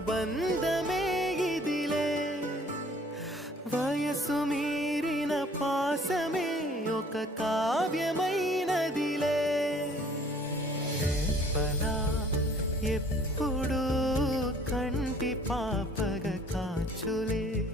అనుబంధమే ఇదిలే. వయసు మీరిన పాసమే ఒక కావ్యమైనదిలే. రేపలా ఎప్పుడు కంటి పాపగ కాచులే.